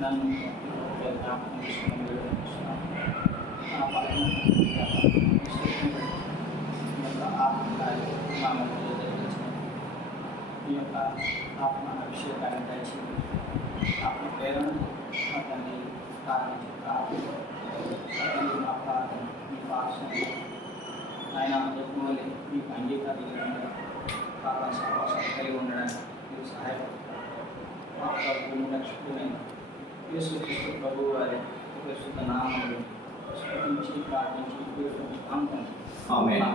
నన్ను జ్ఞాపకం చేసుకుని నా పైన మా మధ్యలో జరిగించిన ఈ యొక్క ఆత్మ అభిషేకాన్ని దయచేసి ఆత్మ ప్రేరణ మా తండ్రి ప్రార్థించి మా ప్రార్థన మీ పాఠశాల ఆయన వల్ల మీకు అంగీకారం కావాల్సిన అవసరం కలిగి ఉండడానికి మీరు సహాయపడతారు. రక్షకులైన యేసుక్రీస్తు ప్రభువు వారి పరిశుద్ధ నామములో స్తుతించి ప్రార్థించి ఆమేన్.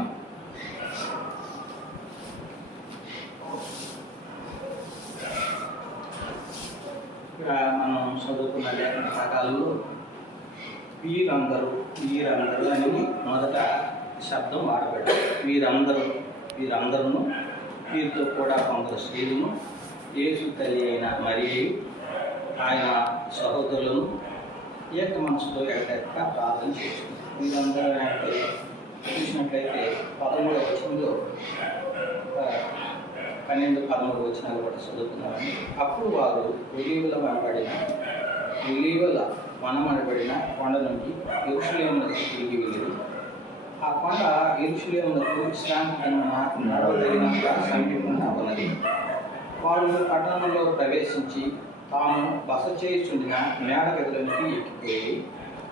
ఇక్కడ మనం చదువుకున్న లేఖన భాగాల్లో వీరందరూ అని మొదట శబ్దం వాడబడ్డారు. వీరందరూ వీరితో కూడా కొందరు స్త్రీలను యేసు తల్లి అయిన మరియు ఆయన సహోదరులను ఏక మనసుతో ఎడతెక్క ప్రార్థన చేస్తుంది. వీరందరూ చూసినట్లయితే 13వ వచనంలో 12-13 వచనాలు కూడా చదువుతున్నారని. అప్పుడు వారు ఒలీవల వనమనబడిన కొండ నుండి యెరూషలేమునకు తిరిగి వెళ్ళారు. ఆ కొండ యెరూషలేమునకు విశ్రాంతి దినమున నడవదగినంత సమీపంగా ఉన్నది. వారు పట్టణంలో ప్రవేశించి తాము బస చేయుచుండిన మేడ గదిలోనికి ఎక్కిపోయి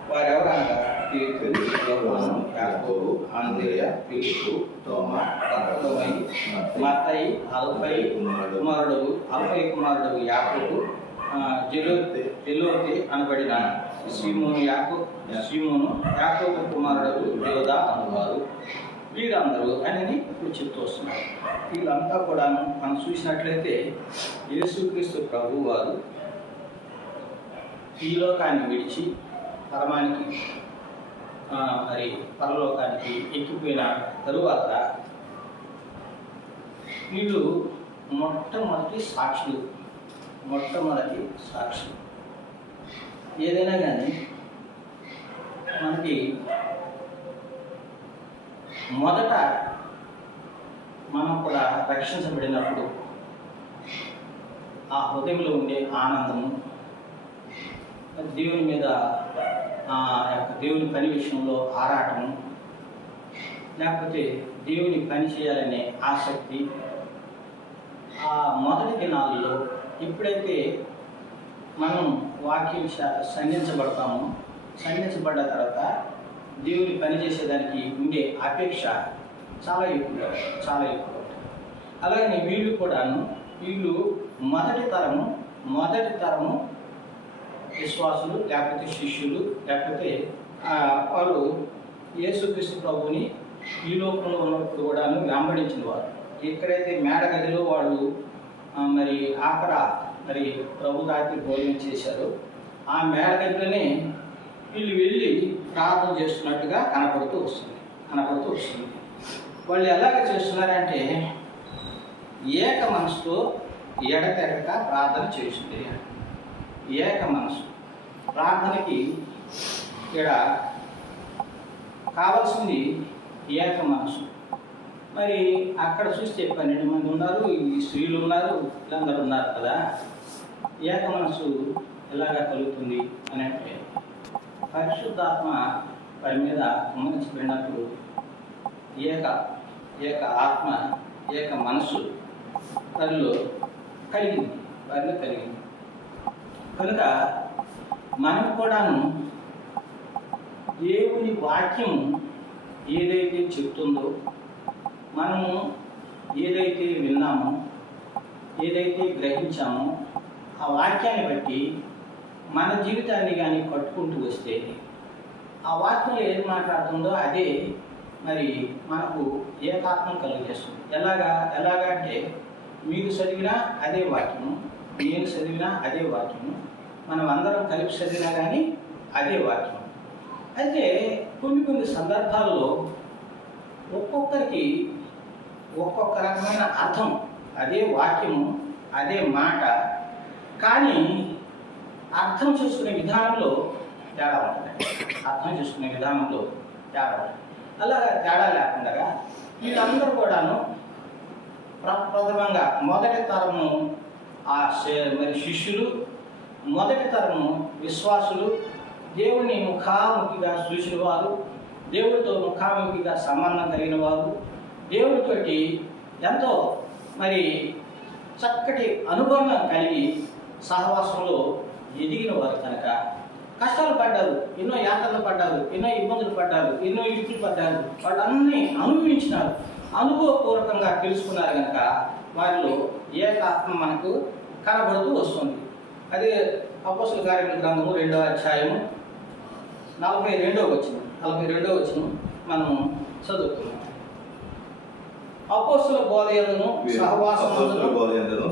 వారెవరనగా పేతురు, యోహాను, యాకోబు, అంద్రెయ, ఫిలిప్పు, తోమ, బర్తలోమయి, మత్తయి, అల్ఫయి కుమారుడు యాకోబు, జెలోతే అనబడిన సీమోను, యాకోబు కుమారుడు యోదా అనువారు. వీరందరూ అని ఇప్పుడు చెప్తూ వస్తున్నారు. వీళ్ళంతా కూడా మనం చూసినట్లయితే యేసుక్రీస్తు ప్రభువు వారు ఈ లోకాన్ని విడిచి పరలోకానికి ఎక్కిపోయిన తరువాత వీళ్ళు మొట్టమొదటి సాక్షులు. ఏదైనా కానీ మనకి మొదట మనం కూడా రక్షించబడినప్పుడు ఆ హృదయంలో ఉండే ఆనందము, దేవుని మీద దేవుని పని విషయంలో ఆరాటము, లేకపోతే దేవుని పని చేయాలనే ఆసక్తి, ఆ మొదటి దినాల్లో ఎప్పుడైతే మనం వాక్యం సంధించబడ్డ తర్వాత దేవుని పని చేసేదానికి ఉండే అపేక్ష చాలా ఎక్కువ. అలాగే వీళ్ళు మొదటి తరము విశ్వాసులు, లేకపోతే శిష్యులు, లేకపోతే వాళ్ళు యేసుక్రీస్తు ప్రభువుని ఈ లోకంలో ఉన్నప్పుడు కూడా వెంబడించిన వారు. ఎక్కడైతే మేడగదిలో వాళ్ళు ప్రభు రాత్రి భోజనం చేశారో ఆ మేడగదిలోనే వీళ్ళు వెళ్ళి ప్రార్థన చేస్తున్నట్టుగా కనపడుతూ వస్తుంది. వాళ్ళు ఎలాగ చేస్తున్నారంటే ఏక మనసుతో ఎడతెగక ప్రార్థన చేస్తుంది. ఏక మనసు ప్రార్థనకి ఇక్కడ కావాల్సింది ఏక మనసు. మరి అక్కడ చూస్తే 12 మంది ఉన్నారు, ఈ స్త్రీలు ఉన్నారు, వీళ్ళందరూ ఉన్నారు కదా. ఏక మనసు ఎలాగా కలుగుతుంది అని అంటే పరిశుద్ధాత్మ వారి మీద ఉమ్మరించబడినప్పుడు ఏక ఆత్మ, ఏక మనసు వారిలో కలిగింది. కనుక మనం కూడాను దేవుని వాక్యం ఏదైతే చెప్తుందో, మనము ఏదైతే విన్నామో, ఏదైతే గ్రహించామో ఆ వాక్యాన్ని బట్టి మన జీవితాన్ని కానీ కట్టుకుంటూ వస్తే ఆ వాక్యం ఏది మాట్లాడుతుందో అదే మరి మనకు ఏకాత్మం కలిగేస్తుంది. ఎలాగా అంటే మీరు చదివినా అదే వాక్యము, నేను చదివినా అదే వాక్యము, మనం అందరం కలిపి చదివినా కానీ అదే వాక్యం. అయితే కొన్ని సందర్భాల్లో ఒక్కొక్కరికి ఒక్కొక్క రకమైన అర్థం, అదే వాక్యము, అదే మాట, కానీ అర్థం చేసుకునే విధానంలో తేడా ఉంటుంది. అలాగా తేడా లేకుండా వీళ్ళందరూ కూడాను ప్రప్రథమంగా మొదటి తరము మరి శిష్యులు, మొదటి తరము విశ్వాసులు, దేవుని ముఖాముఖిగా చూసిన వారు, దేవుడితో ముఖాముఖిగా సంబంధం కలిగిన వారు, దేవుడితోటి ఎంతో మరి చక్కటి అనుబంధం కలిగి సహవాసంలో ఎదిగిన వారు కనుక కష్టాలు పడ్డారు, ఎన్నో యాతనలు పడ్డారు, ఎన్నో ఇబ్బందులు పడ్డారు, ఎన్నో ఇరుకులు పడ్డారు, వాళ్ళన్నీ అనుభవించినారు, అనుభవపూర్వకంగా తెలుసుకున్నారు కనుక వారిలో ఏకాత్మ మనకు కనబడుతూ వస్తుంది. అదే అపోస్తలుల కార్యముల గ్రంథము 2వ అధ్యాయము 42వ వచనం మనం చదువుతున్నాం. అపోస్తలుల బోధయందును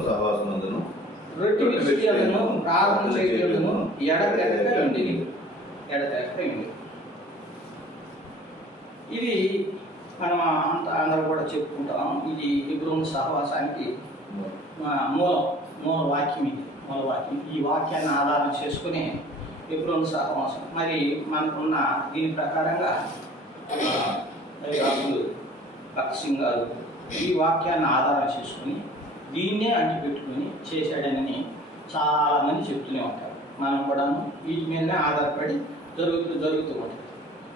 సహవాసమందును రొట్టె విరుచుటయందును ప్రార్థన చేయుటయందును ఎడతెగక ఉండిరి. ఇది మనం అందరూ కూడా చెప్పుకుంటాం. ఇది హెబ్రోను సహవాసానికి మూల వాక్యం. ఈ వాక్యాన్ని ఆధారం చేసుకుని హెబ్రోను సహవాసం. మరి మనకున్న దీని ప్రకారంగా భగత్ సింగ్ గారు ఈ వాక్యాన్ని ఆధారం చేసుకుని దీన్నే అంటిపెట్టుకుని చేశాడని చాలామంది చెప్తూనే ఉంటారు. మనం కూడా వీటి మీదనే ఆధారపడి జరుగుతూ ఉంటుంది.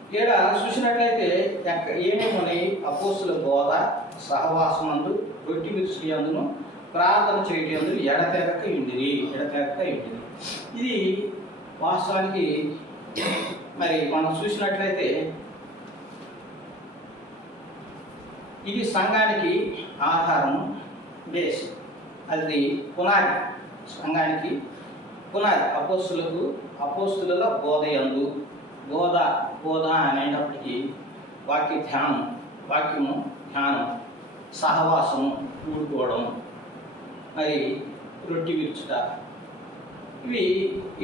ఇక్కడ చూసినట్లయితే ఏమేమి ఉన్నాయి? అపోస్తలుల బోధ, సహవాసమందు, రొట్టె విరుచుటయందును ప్రార్థన చేయటందుకు ఎడతెగక ఉండిరి. ఇది వాస్తవానికి మరి మనం చూసినట్లయితే ఇది సంఘానికి ఆహారం, బేస్, అది పునాది. సంఘానికి పునాది. అపోస్తుల బోధయందు, బోధ అనేటప్పటికీ వాక్యము ధ్యానం, సహవాసము, కూడుకోవడం, మరి రొట్టె విరుచుట,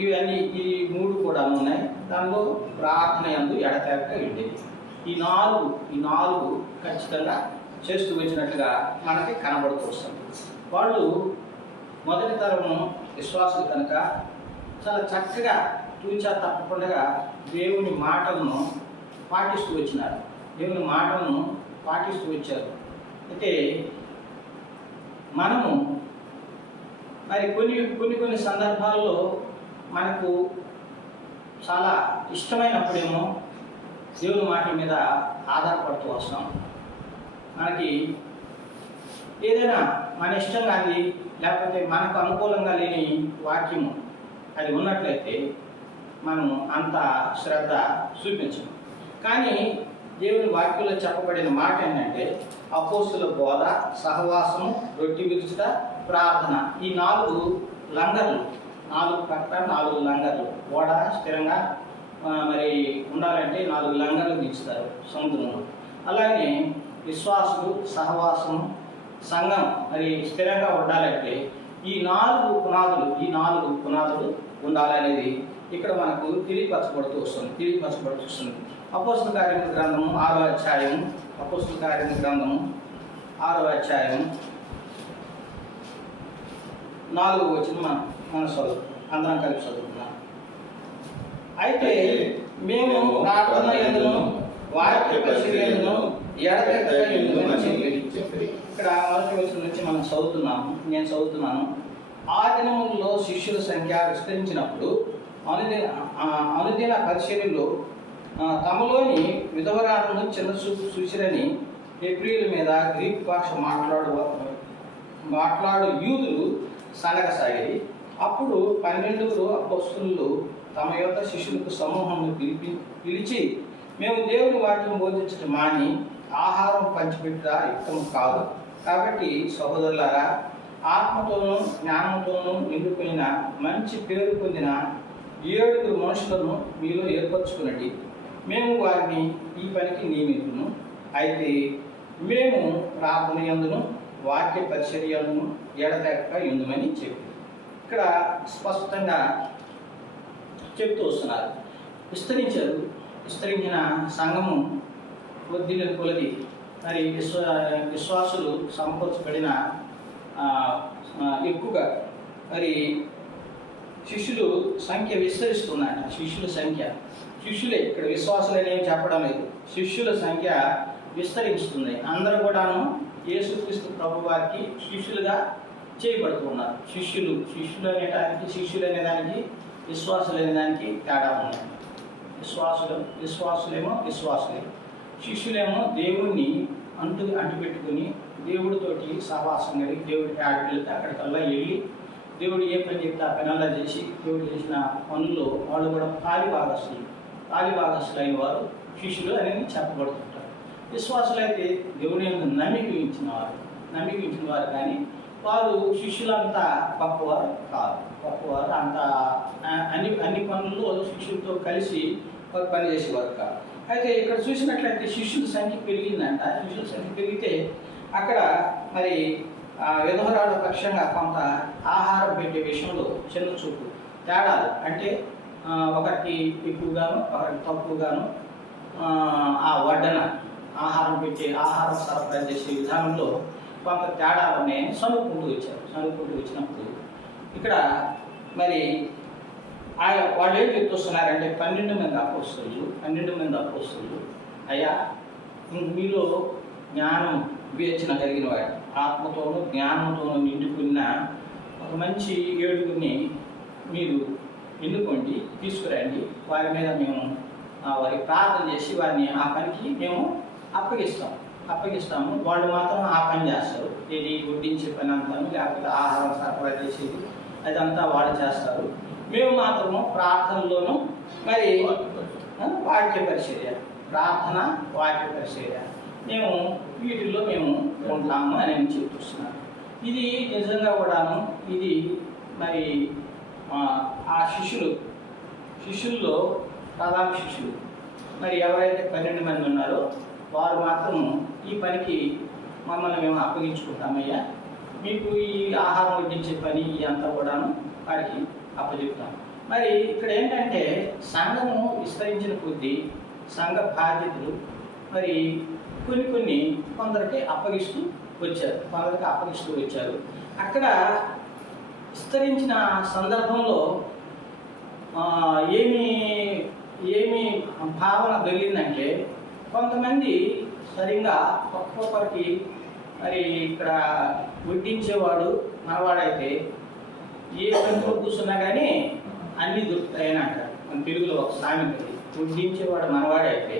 ఇవన్నీ ఈ 3 కూడా ఉన్నాయి. దానిలో ప్రార్థన యందు ఎడతెగక ఉండేది. ఈ నాలుగు ఖచ్చితంగా చేస్తూ వచ్చినట్లుగా మనకి కనబడుతూ వస్తుంది. వాళ్ళు మొదటి తరము విశ్వాసులు కనుక చాలా చక్కగా తూచా తప్పకుండా దేవుని మాటలను పాటిస్తూ వచ్చినారు. వచ్చారు. అయితే మనము మరి కొన్ని సందర్భాల్లో మనకు చాలా ఇష్టమైనప్పుడేమో దేవుని మాటల మీద ఆధారపడుతూ వస్తాం. మనకి ఏదైనా మన ఇష్టం కానీ లేకపోతే మనకు అనుకూలంగా లేని వాక్యము అది ఉన్నట్లయితే మనము అంత శ్రద్ధ చూపించము. కానీ దేవుని వాక్యంలో చెప్పబడిన మాట ఏంటంటే అపోస్తలుల బోధ, సహవాసము, రొట్టె విరుచుట, ప్రార్థన. ఈ 4 లంగర్లు, 4 లంగర్లు. ఓడ స్థిరంగా మరి ఉండాలంటే 4 లంగర్లు దించుతారు సముద్రంలో. అలాగే విశ్వాసులు, సహవాసము, సంఘం మరి స్థిరంగా ఉండాలంటే ఈ 4 పునాదులు ఉండాలనేది ఇక్కడ మనకు తెలియపరచబడుతూ వస్తుంది. అపోస్తలుల కార్యముల గ్రంథము 6వ అధ్యాయం 4వ వచనం మనం అందరం కలిపి చదువుతున్నాం. అయితే మేము ప్రార్థన యందును వాక్య పరిచర్యను ఎడతెగక ఉండుమని చెప్పి ఇక్కడ మొదటి వచనం నుంచి నేను చదువుతున్నాను. ఆ దినములలో శిష్యుల సంఖ్య విస్తరించినప్పుడు అనుదిన పరిచర్యలో తమలోని విధవరాలను చిన్నచూపు చూసిరని హెబ్రీయుల మీద గ్రీక్ భాష మాట్లాడు యూదులు సనగసాగిరి. అప్పుడు 12 అపోస్తలులు తమ యొక్క శిష్యులకు సమూహంను పిలిచి, మేము దేవుని వాక్యం బోధించడం మాని ఆహారం పంచిపెట్టుట యుక్తం కాదు. కాబట్టి సహోదరులారా, ఆత్మతోనూ జ్ఞానంతోనూ నిండుకున్న మంచి పేరు పొందిన 7 మనుషులను మీలో ఏర్పరచుకునండి. మేము వారిని ఈ పనికి నియమితును. అయితే మేము ప్రార్థన యందును వాక్య పరిచర్యను ఎడతెగక ఉండుమని చెప్పి ఇక్కడ స్పష్టంగా చెప్తూ వస్తున్నారు. విస్తరించిన సంఘము వృద్ధిని కొలది మరి విశ్వాసులు సమకూర్చబడిన ఎక్కువగా మరి శిష్యులు సంఖ్య విస్తరిస్తున్నాయట. శిష్యులే ఇక్కడ విశ్వాసులనే చెప్పడం లేదు. శిష్యుల సంఖ్య విస్తరిస్తుంది. అందరూ కూడాను యేసుక్రీస్తు ప్రభు వారికి శిష్యులుగా చేయబడుతూ ఉన్నారు. శిష్యులు అనే దానికి విశ్వాసులు అనే దానికి తేడా ఉన్నాయి. విశ్వాసులేమో విశ్వాసులే, శిష్యులేమో దేవుణ్ణి అంటుపెట్టుకుని దేవుడితోటి సహవాసం కలిగి దేవుడికి ఆడికెళ్తే అక్కడికల్లా వెళ్ళి దేవుడు ఏ పని చెప్తే ఆ పని అలా చేసి దేవుడు చేసిన పనుల్లో వాళ్ళు కూడా పాలిభాగస్తులు అయిన వారు శిష్యులు అనేది చెప్పబడుతుంటారు. విశ్వాసులు అయితే దేవుని యొక్క నమ్మిక ఉంచిన వారు కానీ వారు శిష్యులంతా గొప్పవారు కాదు. గొప్పవారు అంతా అన్ని పనుల్లో శిష్యులతో కలిసి పని చేసేవారు కాదు. అయితే ఇక్కడ చూసినట్లయితే శిష్యుల సంఖ్య పెరిగిందంట. శిష్యుల సంఖ్య పెరిగితే అక్కడ మరి విధవరాల పక్షంగా కొంత ఆహారం పెట్టే విషయంలో చిన్న చూపు తేడాలు, అంటే ఒకరికి ఎక్కువగాను ఒకరికి తక్కువగాను ఆ వడ్డన ఆహారం సరఫరా చేసే విధానంలో కొంత తేడాలనే సనుక్కుంటూ వచ్చినప్పుడు ఇక్కడ మరి వాళ్ళు ఏం చెప్తున్నారంటే 12 మంది అపోస్తలులు అయ్యా మీలో జ్ఞానం వివేచన కలిగిన వాడు, ఆత్మతోనూ జ్ఞానంతోనూ నిండుకున్న ఒక మంచి 7గురిని మీరు ఎన్నుకోండి, తీసుకురండి. వారి మీద మేము వారికి ప్రార్థన చేసి వారిని ఆ పనికి మేము అప్పగిస్తాము. వాళ్ళు మాత్రం ఆ పని చేస్తారు. ఇది వడ్డించే పని అంతాను, లేకపోతే ఆహారం సరఫరా చేసేది అదంతా వాళ్ళు చేస్తారు. మేము మాత్రము ప్రార్థనలోనూ మరి వాక్య పరిచర్య మేము వీటిల్లో మేము ఉంటాము అని చెప్తున్నాను. ఇది నిజంగా కూడాను ఇది మరి ఆ శిష్యుల్లో ప్రధాన శిష్యులు మరి ఎవరైతే 12 మంది ఉన్నారో వారు మాత్రం ఈ పనికి మమ్మల్ని మేము అప్పగించుకుంటామయ్యా, మీకు ఈ ఆహారం వడ్డించే పని అంతా కూడాను వారికి అప్పచెప్తాం. మరి ఇక్కడ ఏంటంటే సంఘము విస్తరించిన కొద్దీ సంఘ బాధ్యతలు మరి కొందరికి అప్పగిస్తూ వచ్చారు. అక్కడ విస్తరించిన సందర్భంలో ఏమి భావన కలిగిందంటే కొంతమంది సరిగ్గా ఒక్కొక్కరికి మరి ఇక్కడ వడ్డించేవాడు మనవాడైతే ఏ పనిలో కూర్చున్నా కానీ అన్నీ దొరుకుతాయని అంటారు. మన తెలుగులో ఒక సామెత, వడ్డించేవాడు మనవాడైతే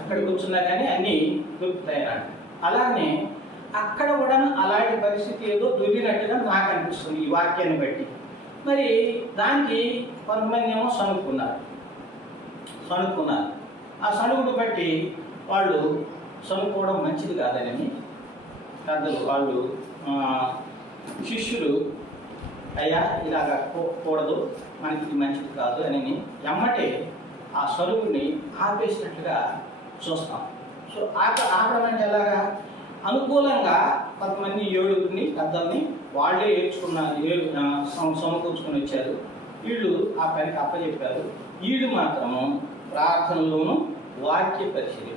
అక్కడ కూర్చున్నా కానీ అన్నీ దొరుకుతాయని అంటారు. అలానే అక్కడ కూడా అలాంటి పరిస్థితి ఏదో దొరికినట్టుగా నాకు అనిపిస్తుంది ఈ వాక్యాన్ని బట్టి. మరి దానికి కొంతమంది ఏమో సనుక్కున్నారు. ఆ సనుగుడు బట్టి వాళ్ళు సనుక్కోవడం మంచిది కాదని పెద్దలు వాళ్ళు శిష్యులు అయ్యా ఇలాగ కూడదు, మనకి ఇది మంచిది కాదు అని ఎమ్మటే ఆ సరుకుని ఆపేసినట్లుగా చూస్తాం. సో ఆపడం అంటే ఎలాగా అనుకూలంగా కొంతమంది 7గురిని పెద్దల్ని వాళ్ళే సమకూర్చుకొని వచ్చారు. వీళ్ళు ఆ పనికి అప్పచెప్పారు. వీళ్ళు మాత్రము ప్రార్థనలోను వాక్య పరిచర్య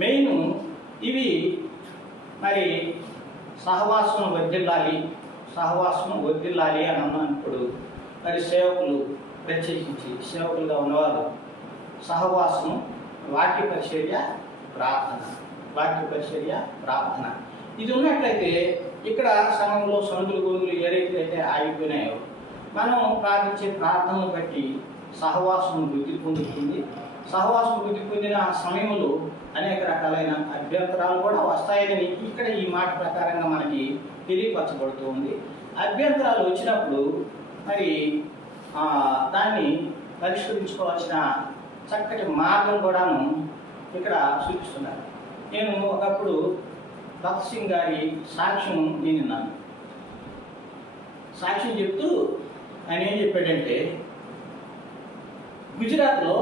మెయిన్ ఇవి మరి సహవాసం వర్ధిల్లాలి అని అన్నప్పుడు మరి సేవకులు ప్రత్యేకించి సేవకులుగా ఉన్నవారు సహవాసము వాక్య పరిచర్య ప్రార్థన ఇది ఉన్నట్లయితే ఇక్కడ సంఘంలో సనుగులు గొంతులు ఏదైతే ఆగిపోయినాయో మనం ప్రార్థించే ప్రార్థనను బట్టి సహవాసం వృద్ధి పొందుతుంది. సహవాసం వృద్ధి పొందిన సమయంలో అనేక రకాలైన అభ్యంతరాలు కూడా వస్తాయని ఇక్కడ ఈ మాట ప్రకారంగా మనకి తెలియపరచబడుతూ ఉంది. అభ్యంతరాలు వచ్చినప్పుడు మరి దాన్ని పరిష్కరించుకోవాల్సిన చక్కటి మార్గం కూడాను ఇక్కడ సూచిస్తున్నారు. నేను ఒకప్పుడు భగత్ సింగ్ గారి సాక్ష్యం నేను విన్నాను. సాక్ష్యం చెప్తూ ఆయన ఏం చెప్పాడంటే గుజరాత్లో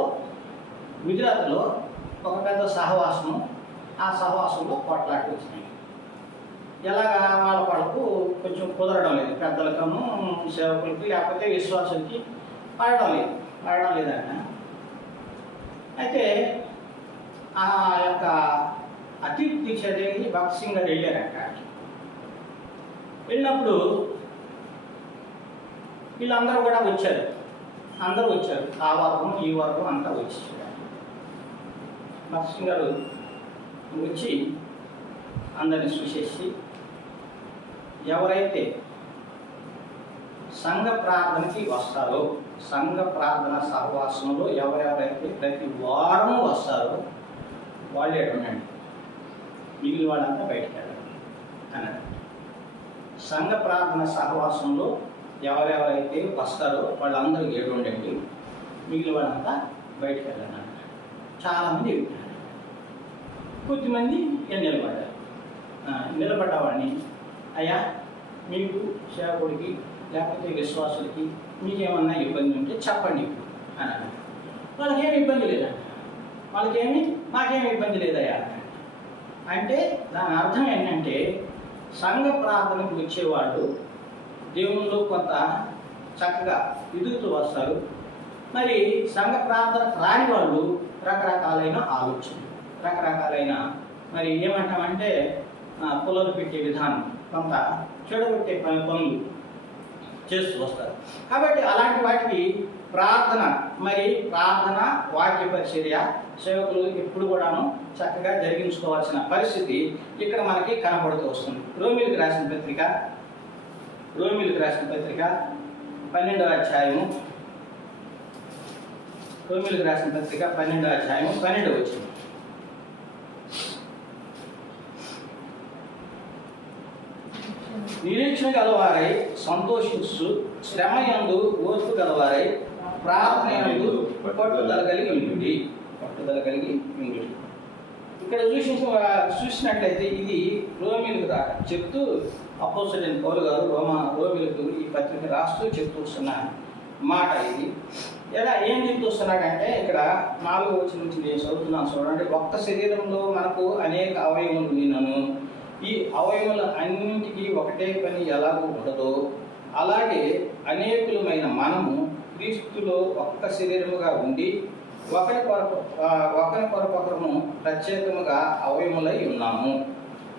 ఒక పెద్ద సహవాసము, ఆ సహవాసంలో కొట్లాట్లు వచ్చినాయి. ఎలాగా వాళ్ళకు కొంచెం కుదరడం లేదు, పెద్దలకను సేవకులకి లేకపోతే విశ్వాసులకి పడడం లేదన్న. అయితే ఆ యొక్క అతిథి దీక్ష దగ్గరికి భగత్ సింగ్ గారు వెళ్ళారంట. వెళ్ళినప్పుడు వీళ్ళందరూ కూడా వచ్చారు. ఆ వర్గం ఈ వర్గం అంతా వచ్చి భగత్ సింగ్ గారు వచ్చి అందరిని చూసేసి ఎవరైతే సంఘ ప్రార్థనకి వస్తారో, సంఘ ప్రార్థన సహవాసంలో ఎవరెవరైతే ప్రతి వారం వస్తారో వాళ్ళే ఉండండి, మిగిలిన వాళ్ళంతా బయటికి వెళ్ళండి అన్నాడు. సంఘ ప్రార్థన సహవాసంలో ఎవరెవరైతే వస్తారో వాళ్ళందరూ ఏడు ఉండండి, మిగిలిన వాళ్ళంతా బయటికి వెళ్ళండి అన్నాడు. చాలామంది వింటారు. కొద్దిమంది నిలబడ్డారు. నిలబడ్డవాడిని, అయ్యా మీకు సేవకుడికి లేకపోతే విశ్వాసులకి మీకేమన్నా ఇబ్బంది ఉంటే చెప్పండి అని అన్నాడు. వాళ్ళకేమి ఇబ్బంది లేదా, మాకేమి ఇబ్బంది లేదయ్యా అంటే దాని అర్థం ఏంటంటే సంఘ ప్రార్థనకు వచ్చేవాళ్ళు దేవుళ్ళు కొంత చక్కగా ఎదుగుతూ వస్తారు. మరి సంఘ ప్రార్థన రాని వాళ్ళు రకరకాలైన ఆలోచనలు, రకరకాలైన మరి ఏమంటామంటే పొలాలు పెట్టే విధానం, కొంత చెడగొట్టే పనులు చేస్తూ వస్తారు. కాబట్టి అలాంటి వాటికి ప్రార్థన, మరి ప్రార్థన వాక్య పరిచర్య సేవకులు ఎప్పుడు కూడాను చక్కగా జరిగించుకోవాల్సిన పరిస్థితి ఇక్కడ మనకి కనబడుతూ వస్తుంది. రోమిలకు రాసిన పత్రిక 12వ అధ్యాయము, 12వ అధ్యాయము 12వ వచనం. నిరీక్షణ గలవారై సంతోషించు, శ్రమ యందు ఓర్పు గలవారై ప్రార్థన యందు పట్టుదల కలిగి ఉండుడి. ఇక్కడ చూసినట్లయితే ఇది రోమిలకు చెప్తూ అపోస్తలుడైన పౌలు గారు రోమిలకు ఈ పత్రిక రాస్తూ చెప్తూ వస్తున్న మాట ఇది. ఏం చెప్తూ వస్తున్నాడంటే ఇక్కడ 4వ వచనం నుంచి నేను చదువుతున్నాను చూడండి. ఒక్క శరీరంలో మనకు అనేక అవయవములు ఉన్నను, ఈ అవయవముల అన్నింటికీ ఒకటే పని ఎలాగో ఉండదో అలాగే అనేకులమైన మనము క్రీస్తులో ఒక్క శరీరముగా ఉండి ఒకరి కొరకొకరము ప్రత్యేకముగా అవయములై ఉన్నాము.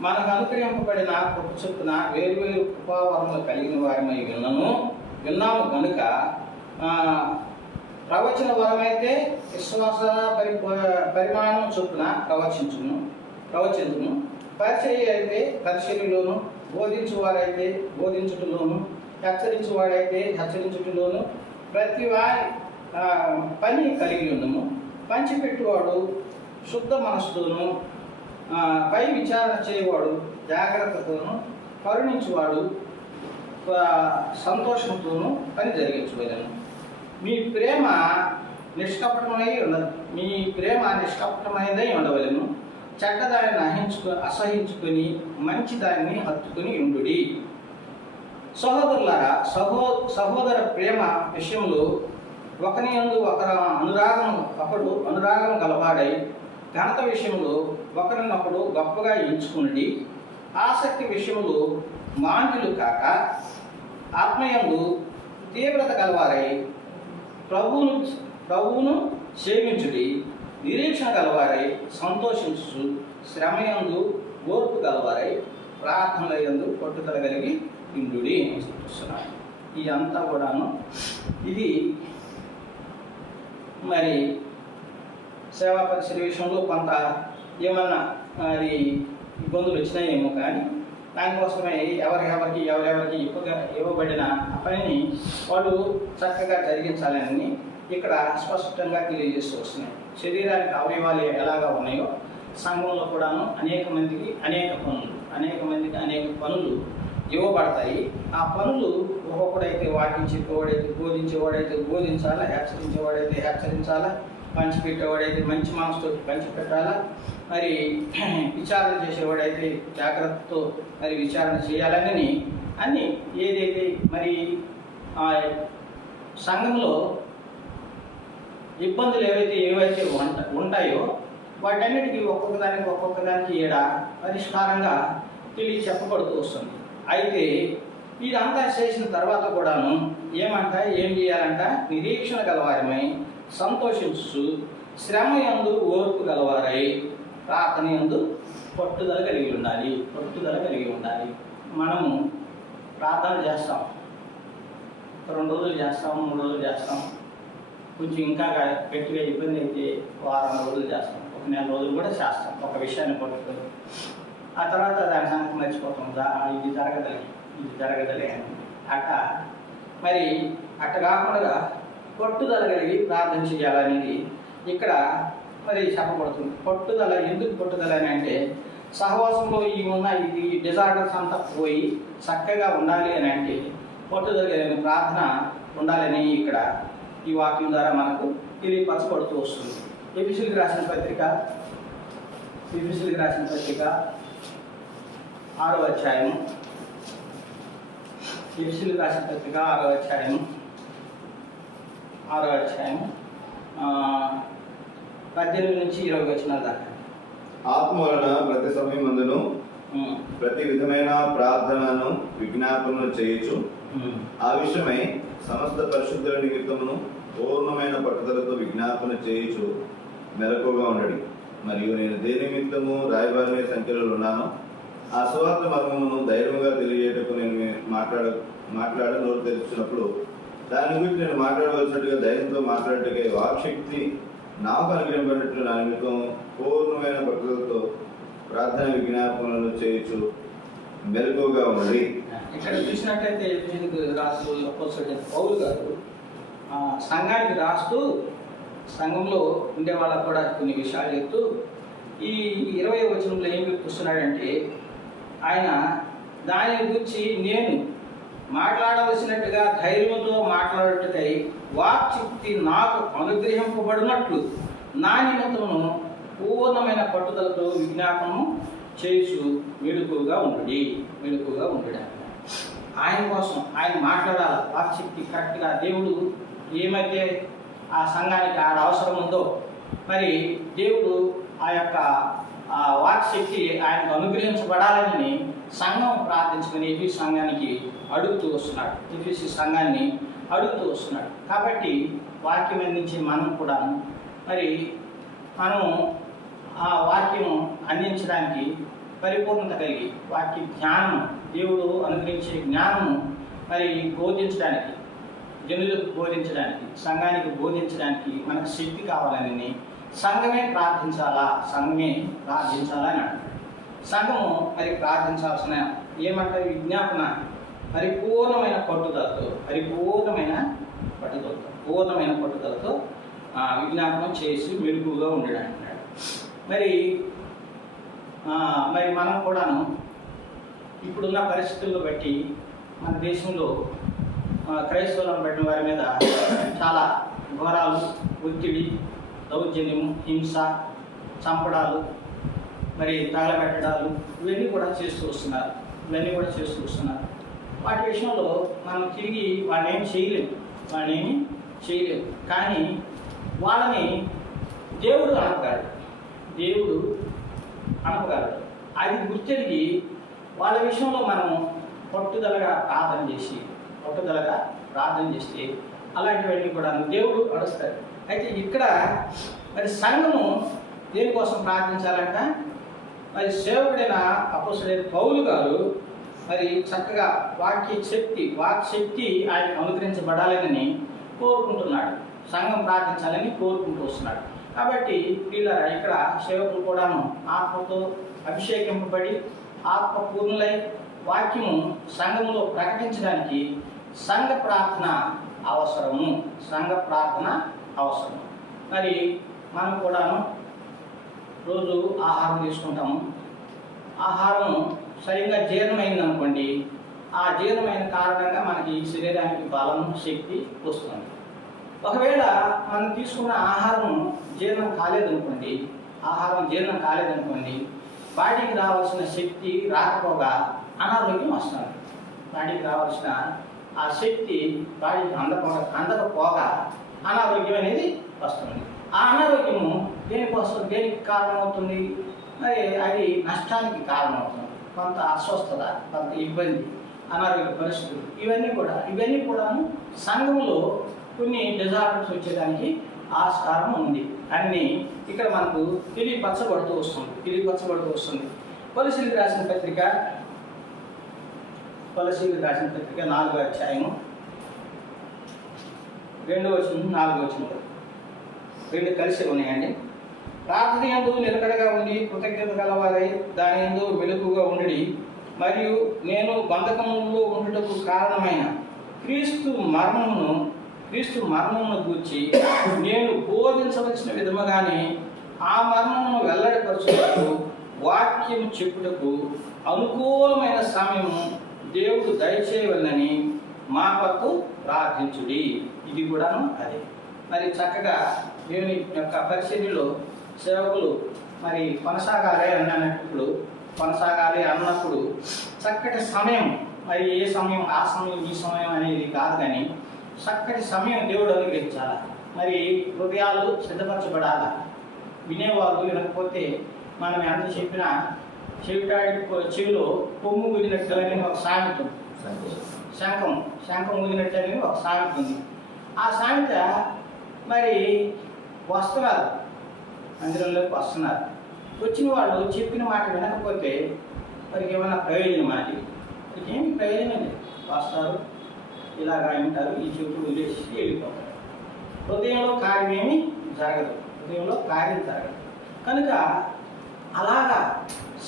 మనకు అనుగ్రహింపబడిన కృప చొప్పున వేరువేరు కృపావరములు కలిగిన వారమై విన్నాము కనుక ప్రవచన వరమైతే విశ్వాస పరిమాణం చొప్పున ప్రవచించును, పరిచర్య అయితే పరిచర్యలోను, బోధించువారైతే బోధించుటలోను, హెచ్చరించువాడైతే హెచ్చరించుటలోను, ప్రతి వారి పని కలిగి ఉండము. పంచిపెట్టువాడు శుద్ధ మనసుతోను, పై విచారణ చేయవాడు జాగ్రత్తతోను, కరుణించువాడు సంతోషంతోనూ పని జరిగించవలెను. మీ ప్రేమ నిష్కపటమైనదై ఉండవలెను. చెడ్డదాన్ని అసహించుకొని మంచి దాన్ని హత్తుకొని ఉండుడి. సహోదరులారా, సహోదర ప్రేమ విషయంలో ఒకని యందు ఒకడు అనురాగం గలవాడై ఘనత విషయంలో ఒకరినొకడు గొప్పగా ఎంచుకుని, ఆసక్తి విషయంలో మాంద్యులు కాక ఆత్మయందు తీవ్రత గలవారై ప్రభువును సేవించుడి. నిరీక్షణ గలవారై సంతోషించు, శ్రమయందు ఓర్పు గలవారై ప్రార్థనల యందు పట్టుదల కలిగి ఇండుడి అని చెప్తున్నాను. ఇదంతా కూడాను ఇది మరి సేవా పరిచర్య విషయంలో కొంత ఏమన్నా అది ఇబ్బందులు వచ్చినాయేమో, కానీ దానికోసమే ఎవరెవరికి ఇవ్వబడిన పనిని వాళ్ళు చక్కగా జరిగించాలని ఇక్కడ స్పష్టంగా తెలియజేస్తూ వస్తున్నాయి. శరీరానికి అవయవాలు ఎలాగా ఉన్నాయో సంఘంలో కూడాను అనేక మందికి అనేక పనులు ఇవ్వబడతాయి. ఆ పనులు ఒక్కొక్కడైతే వాటించేవాడైతే బోధించేవాడైతే బోధించాలా, హెచ్చరించేవాడైతే హెచ్చరించాలా, పంచిపెట్టేవాడైతే మంచి మనసుతో పంచిపెట్టాలా, మరి విచారణ చేసేవాడైతే జాగ్రత్తతో మరి విచారణ చేయాలని అన్నీ ఏదైతే మరి సంఘంలో ఇబ్బందులు ఏవైతే ఉంటాయో వాటన్నిటికీ ఒక్కొక్క దానికి పరిష్కారంగా చెప్పబడుతూ వస్తుంది. అయితే ఇదంతా చేసిన తర్వాత కూడాను ఏం చేయాలంట? నిరీక్షణ గలవారమై సంతోషించు, శ్రమ యందు ఓర్పు గలవారై ప్రార్థన యందు పట్టుదల కలిగి ఉండాలి. మనము ప్రార్థన చేస్తాం, 2 రోజులు చేస్తాం, 3 రోజులు చేస్తాం, కొంచెం ఇంకా గట్టిగా ఇబ్బంది అయితే 1 వారం రోజులు చేస్తాం, 1 నెల రోజులు కూడా చేస్తాం ఒక విషయాన్ని పట్టుకొని. ఆ తర్వాత దాని సంగతి మర్చిపోతాం. ఇది జరగదలే అని అట్ట. మరి అట్ట కాకుండా పట్టుదల కలిగి ప్రార్థన చేయాలనేది ఇక్కడ మరి చెప్పబడుతుంది. పట్టుదల ఎందుకు పట్టుదల అని అంటే, సహవాసంలో ఈ డిజార్డర్స్ అంతా పోయి చక్కగా ఉండాలి అని అంటే పట్టుదల కలిగిన ప్రార్థన ఉండాలని ఇక్కడ ఈ వాక్యం ద్వారా మనకు తెలియపరచబడుతూ వస్తుంది. ఎఫెసీయులకు రాసిన పత్రిక 6వ అధ్యాయం. ఎఫెసీయులకు రాసిన పత్రిక 6వ అధ్యాయం 18 నుంచి 20 వచనాల దాకా. ఆత్మ వలన ప్రతి సమయమందును ప్రతి విధమైన ప్రార్థనను విజ్ఞాపనలు చేయొచ్చు. ఆ విషయమై సమస్త పరిశుద్ధుల నిమిత్తమును పూర్ణమైన పట్టుదలతో విజ్ఞాపన చేయొచ్చు మెలకుగా ఉండడి. మరియు నేను దేని నిమిత్తము రాయబారి సంఖ్యలో ఉన్నానో ఆ సువార్త మర్మమును ధైర్యంగా తెలియజేయటకు నేను మాట్లాడ నోరు తెరిచినప్పుడు దాని గురించి నేను మాట్లాడవలసినట్టుగా ధైర్యంతో మాట్లాడటకే వాక్శక్తి నాకు అనుగ్రహింపబడినట్లు నా నిమిత్తం పూర్ణమైన పట్టుదలతో ప్రార్థన విజ్ఞాపనలు చేయొచ్చు మెలకుగా ఉన్నది. ఇక్కడ చూసినట్టయితే రాస్తూ పౌలు గారు సంఘానికి రాస్తూ సంఘంలో ఉండే వాళ్ళకు కూడా కొన్ని విషయాలు చెప్తూ ఈ 20వ వచనంలో ఏం చెప్తున్నాడంటే, ఆయన దాని గురించి నేను మాట్లాడవలసినట్టుగా ధైర్యంతో మాట్లాడటకై వాక్శక్తి నాకు అనుగ్రహింపబడినట్లు నా నిమిత్తమును పూర్ణమైన పట్టుదలతో విజ్ఞాపనం చేసు మెలకుగా ఉండడి. ఆయన కోసం ఆయన మాట్లాడాలి. వాక్శక్తి కరెక్ట్గా దేవుడు ఏమైతే ఆ సంఘానికి ఆడ అవసరం ఉందో మరి దేవుడు ఆ యొక్క వాక్శక్తి ఆయనకు అనుగ్రహించబడాలని సంఘం ప్రార్థించుకుని ఎఫెసీ సంఘానికి అడుగుతూ వస్తున్నాడు. ఎఫెసీ సంఘాన్ని అడుగుతూ వస్తున్నాడు. కాబట్టి వాక్యం అందించి మనం కూడా మరి మనం ఆ వాక్యం అందించడానికి పరిపూర్ణత కలిగి వాక్య జ్ఞానం, దేవుడు అనుగ్రహించే జ్ఞానము మరి బోధించడానికి, జనులకు బోధించడానికి, సంఘానికి బోధించడానికి మనకు శక్తి కావాలని సంఘమే ప్రార్థించాలా అని అంటాడు. సంఘము మరి ప్రార్థించాల్సిన ఏమంటారు? విజ్ఞాపన పూర్ణమైన పట్టుదలతో విజ్ఞాపనం చేసి మెలకుగా ఉండడానికి అన్నాడు. మరి మనం కూడాను ఇప్పుడున్న పరిస్థితులను బట్టి మన దేశంలో క్రైస్తవులను బట్టిన వారి మీద చాలా ఘోరాలు, ఒత్తిడి, దౌర్జన్యము, హింస, చంపడాలు, మరి తగలబెట్టడాలు ఇవన్నీ కూడా చేస్తూ వస్తున్నారు. వాటి విషయంలో మనం తిరిగి వాళ్ళేమి చేయలేము. కానీ వాళ్ళని దేవుడు అనపగలడు. అది గుర్తెరిగి వాళ్ళ విషయంలో మనం పట్టుదలగా ప్రార్థన చేస్తే అలాంటివన్నీ కూడా దేవుడు అడుస్తాడు. అయితే ఇక్కడ మరి సంఘము దేనికోసం ప్రార్థించాలంట? మరి సేవకుడైన అపోస్తలుడైన పౌలు గారు మరి చక్కగా వాక్శక్తి ఆయనకు అనుగ్రహించబడాలని కోరుకుంటున్నాడు. సంఘం ప్రార్థించాలని కోరుకుంటూ వస్తున్నాడు. కాబట్టి వీళ్ళ ఇక్కడ సేవకులు కూడాను ఆత్మతో అభిషేకింపబడి ఆత్మపూర్ణులై వాక్యము సంఘంలో ప్రకటించడానికి సంఘ ప్రార్థన అవసరము. మరి మనం కూడాను రోజు ఆహారం తీసుకుంటాము. ఆహారం సరిగ్గా జీర్ణమైందనుకోండి, ఆ జీర్ణమైన కారణంగా మనకి శరీరానికి బలం, శక్తి వస్తుంది. ఒకవేళ మనం తీసుకున్న ఆహారం జీర్ణం కాలేదనుకోండి, బాడీకి రావాల్సిన శక్తి రాకపోగా అనారోగ్యం వస్తుంది. బాడీకి రావాల్సిన ఆ శక్తి బాడీకి అందకపోగా అనారోగ్యం అనేది వస్తుంది. ఆ అనారోగ్యము దేనికి కారణమవుతుంది? మరి అది నష్టానికి కారణమవుతుంది. కొంత అస్వస్థత, కొంత ఇబ్బంది, అనారోగ్య పరిస్థితులు ఇవన్నీ కూడా సంఘంలో కొన్ని డిజార్డర్స్ వచ్చేదానికి ఆస్కారం ఉంది అని ఇక్కడ మనకు తెలియపరచబడుతూ వస్తుంది. కొలస్సీయులకు రాసిన పత్రిక 4వ అధ్యాయము 2వ వచనం 4వ వచనం 2 కలిసి ఉన్నాయండి. ప్రార్థన యందు నిలకడగా ఉండి కృతజ్ఞత గలవారై దాని యందు మెలకుగా ఉండి మరియు నేను బంధకములో ఉండుటకు కారణమైన క్రీస్తు మర్మమును గూర్చి నేను బోధించవలసిన విధముగానే ఆ మర్మమును వెల్లడిపరచుటకు వాక్యం చెప్పుటకు అనుకూలమైన సమయము దేవుడు దయచేయవలనని మా కొరకు ప్రార్థించుడి. ఇది కూడాను అదే. మరి చక్కగా దేవుని యొక్క పరిచర్యలో సేవకులు మరి కొనసాగాలి అన్నప్పుడు చక్కటి సమయం, మరి ఏ సమయం ఆ సమయం ఈ సమయం అనేది కాదు, కానీ చక్కటి సమయం దేవుడు అనుగ్రహించాలి. మరి హృదయాలు సిద్ధపరచబడాలి. వినేవాళ్ళు వినకపోతే మనం ఎంత చెప్పినా చెవిలో కొమ్ము ఊదినట్టు అని ఒక సామెత, శంఖం ఊదినట్టు అని ఒక సామెత ఉంది. ఆ సామెత మరి వస్తున్నారు, మందిరంలోకి వస్తున్నారు. వచ్చిన వాళ్ళు చెప్పిన మాట వినకపోతే వారికి ఏమైనా ప్రయోజనం అది? వారికి ఏమి ప్రయోజనం లేదు. వస్తారు, ఇలాగా వింటారు, ఈ చెప్పులు వదిలేసి వెళ్ళిపోతారు. హృదయంలో కార్యం జరగదు. కనుక అలాగా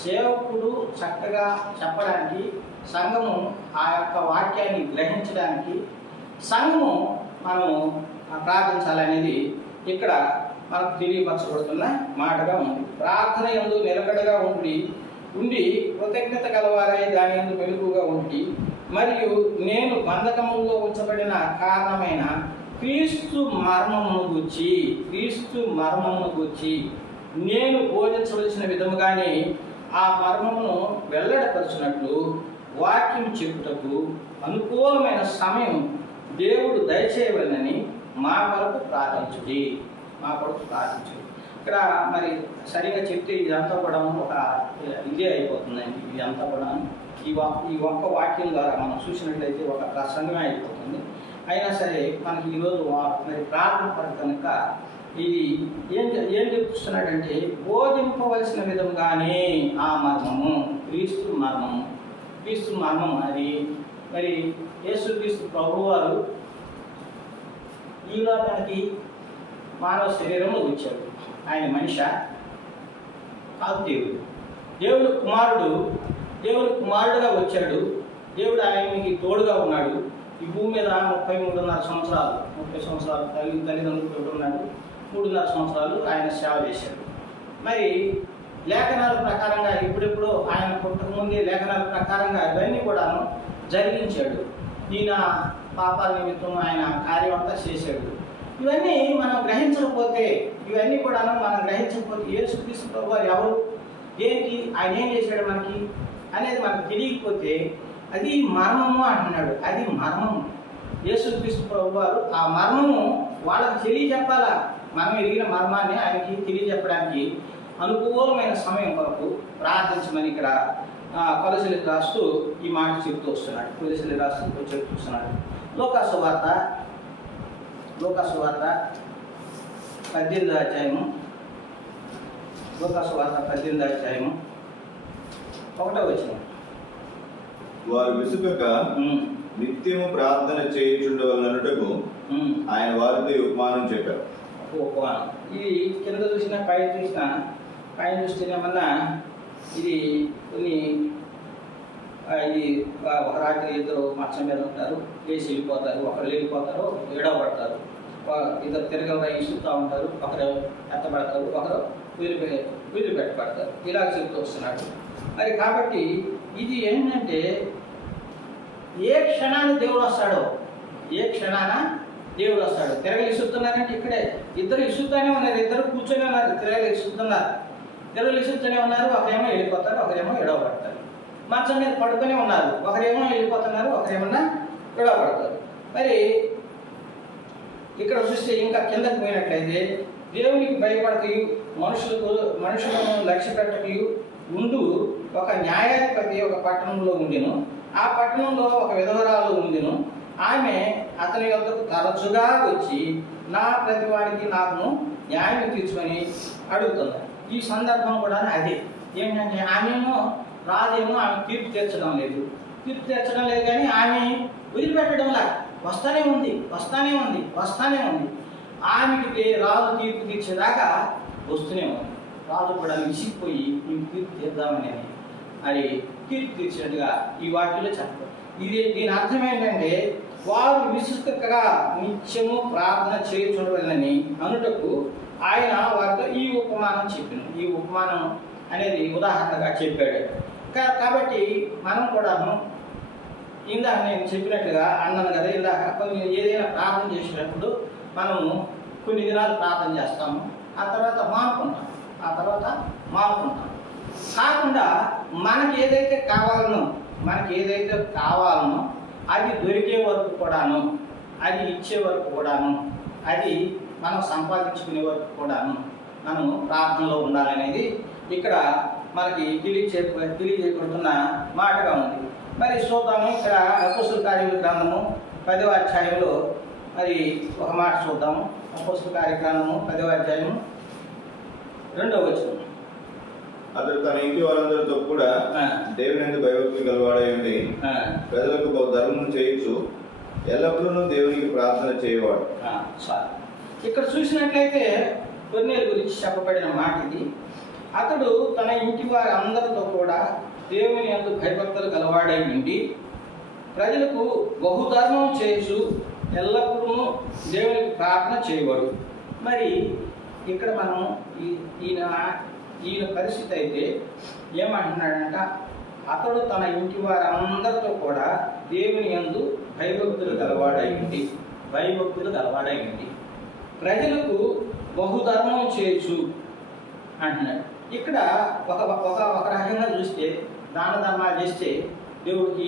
సేవకుడు చక్కగా చెప్పడానికి, సంఘము ఆ యొక్క వాక్యాన్ని గ్రహించడానికి సంఘము మనము ప్రార్థించాలనేది ఇక్కడ మనకు తెలియపరచబడుతున్న మాటగా ఉంది. ప్రార్థన యందు నిలకడగా ఉండి కృతజ్ఞత గలవారై దాని యందు మెలకుగా ఉండి మరియు నేను బంధకములో ఉంచబడిన కారణమైన క్రీస్తు మర్మమును గూర్చి నేను బోధించవలసిన విధముగానే ఆ మర్మమును వెల్లడపరచునట్లు వాక్యం చెప్పుటకు అనుకూలమైన సమయం దేవుడు దయచేయవలనని మా కొరకు ప్రార్థించుడి. ఇక్కడ మరి సరిగా చెప్తే ఇదంతా కూడా ఒక ఇదే అయిపోతుందండి. ఇదంతా కూడా ఈ ఒక్క వాక్యం ద్వారా మనం చూసినట్లయితే ఒక ప్రసంగమే అయిపోతుంది. అయినా సరే మనకి ఈరోజు మరి ప్రార్థన పడి కనుక ఇది ఏం చెప్తున్నాడంటే, బోధింపవలసిన విధంగానే ఆ మర్మము, క్రీస్తు మర్మం అది మరి యేసుక్రీస్తు ప్రభువారు ఈ లోకానికి మానవ శరీరంలో వచ్చాడు. ఆయన మనిషి కాదు, దేవుడు కుమారుడుగా వచ్చాడు. దేవుడు ఆయనకి తోడుగా ఉన్నాడు. ఈ భూమి మీద 33.5 సంవత్సరాలు 30 సంవత్సరాలు తల్లిదండ్రులు ఉన్నాడు. 3.5 సంవత్సరాలు ఆయన సేవ చేశాడు. మరి లేఖనాల ప్రకారంగా ఇప్పుడెప్పుడు ఆయన పుట్టకముందే లేఖనాల ప్రకారంగా ఇవన్నీ కూడాను జరిగించాడు. ఈయన పాపాల నిమిత్తం ఆయన కార్యం అంతా చేశాడు. ఇవన్నీ మనం గ్రహించకపోతే యేసుక్రీస్తు ప్రభువారు ఎవరు, ఏంటి, ఆయన ఏం చేశాడు మనకి అనేది మనకు తెలియకపోతే అది మర్మము అంటున్నాడు. అది మర్మము. యేసుక్రీస్తు ప్రభువారు ఆ మర్మము వాళ్ళకి తెలియజెప్పాలా. మనం ఎరిగిన మర్మాన్ని ఆయనకి తెలియజెప్పడానికి అనుకూలమైన సమయం కొరకు ప్రార్థించమని ఇక్కడ కొలసీలకు రాస్తూ ఈ మాట చెప్తూ వస్తున్నాడు. లూకాసు వార్త 18వ అధ్యాయము 1వ వచనం. వారు విసుకక నిత్యము ప్రార్థన చేయుచుండవలనుటకు ఆయన వారితో ఉపమానం చెప్పారు. ఇది కింద చూసినా పైన చూస్తేనేమన్నా ఇది కొన్ని ఇది ఒక రాత్రి ఇద్దరు మంచం మీద ఉంటారు, లేచి వెళ్ళిపోతారు. ఒకరు వెళ్ళిపోతారు, ఏడవబడతారు. ఇద్దరు తిరగగా ఇసుకుతూ ఉంటారు, ఒకరు ఎత్తబడతారు, ఒకరు వదిలిపెట్టబడతారు. ఇలా చెప్తూ వస్తున్నాడు. మరి కాబట్టి ఇది ఏంటంటే ఏ క్షణాన దేవుడు వస్తాడో, తిరగలు ఇసుకుతున్నారంటే ఇక్కడే ఇద్దరు ఇసుకుతూనే ఉన్నారు, ఇద్దరు కూర్చొని ఉన్నారు, తిరగలు ఇసుకుతూనే ఉన్నారు. ఒకరేమో వెళ్ళిపోతారు, ఒకరేమో ఎడవబడతారు. మంచం మీద పడుతూనే ఉన్నారు, ఒకరేమో వెళ్ళిపోతున్నారు, ఒకరేమన్నా ఎడవబడతారు. మరి ఇక్కడ చూస్తే ఇంకా కిందకు పోయినట్లయితే దేవునికి భయపడకయు మనుషులను లక్ష్య పెట్టకయు ఉండు ఒక న్యాయాధిపతి ఒక పట్టణంలో ఉండెను. ఆ పట్టణంలో ఒక విధవరాలు ఉండెను. ఆమె అతని వద్దకు తరచుగా వచ్చి నా ప్రతివాడికి నాకు న్యాయం తీర్చుకొని అడుగుతుంది. ఈ సందర్భం కూడా అదే. ఏంటంటే ఆమెను రాజేమో ఆమె తీర్పు తీర్చడం లేదు కానీ ఆమె వదిలిపెట్టడంలా వస్తానే ఉంది. ఆమెకి రాజు తీర్పు తీర్చేదాకా వస్తూనే ఉంది. రాజు కూడా విసిగిపోయి మేము కీర్తి తీద్దామని అది కీర్తి తీర్చినట్టుగా ఈ వాక్యంలో చెప్పారు. దీని అర్థం ఏంటంటే వారు విసుకగా నిత్యము ప్రార్థన చేయుచుండవలెనని అనుటకు ఆయన వారితో ఈ ఉపమానం చెప్పాను. ఈ ఉపమానం అనేది ఉదాహరణగా చెప్పాడు. కాబట్టి మనం కూడాను ఇందాక నేను చెప్పినట్టుగా అన్నాను కదా, ఇందాక ఏదైనా ప్రార్థన చేసినప్పుడు మనము కొన్ని దినాలు ప్రార్థన చేస్తాము, ఆ తర్వాత మానుకుంటాం. కాకుండా మనకి ఏదైతే కావాలనో అది దొరికే వరకు కూడాను, అది ఇచ్చే వరకు కూడాను, అది మనం సంపాదించుకునే వరకు కూడాను మనము ప్రార్థనలో ఉండాలనేది ఇక్కడ మనకి తెలియజేయబడుతున్న మాటగా ఉంది. మరి చూద్దాము. ఇక్కడ అపోస్తలుల కార్యముల గ్రంథము 10వ అధ్యాయంలో మరి ఒక మాట చూద్దాము. అపోస్తలుల కార్య గ్రంథము 10వ అధ్యాయము 2వ వచనం. అతడు తన ఇంటి వారందరితో కూడా దేవుని యందు భయభక్తులు గలవాడై ఉండి ప్రజలకు ధర్మం చేయొచ్చు, ఎల్లప్పుడూ దేవునికి ప్రార్థన చేయవాడు. ఇక్కడ చూసినట్లయితే కొర్నేలు గురించి చెప్పబడిన మాట ఇది. అతడు తన ఇంటి వారి అందరితో కూడా దేవుని యందు భయభక్తులు గలవాడై ఉండి ప్రజలకు బహుధర్మం చేయొచ్చు, ఎల్లప్పుడూ దేవునికి ప్రార్థన చేయవాడు. మరి ఇక్కడ మనం ఈయన పరిస్థితి అయితే ఏమంటున్నాడంట, అతడు తన ఇంటి వారి అందరితో కూడా దేవుని యందు భయభక్తులు గలవాడై ఉండి ప్రజలకు బహుధర్మం చేయొచ్చు అంటున్నాడు. ఇక్కడ ఒక రకంగా చూస్తే దాన ధర్మాలు చేస్తే దేవుడికి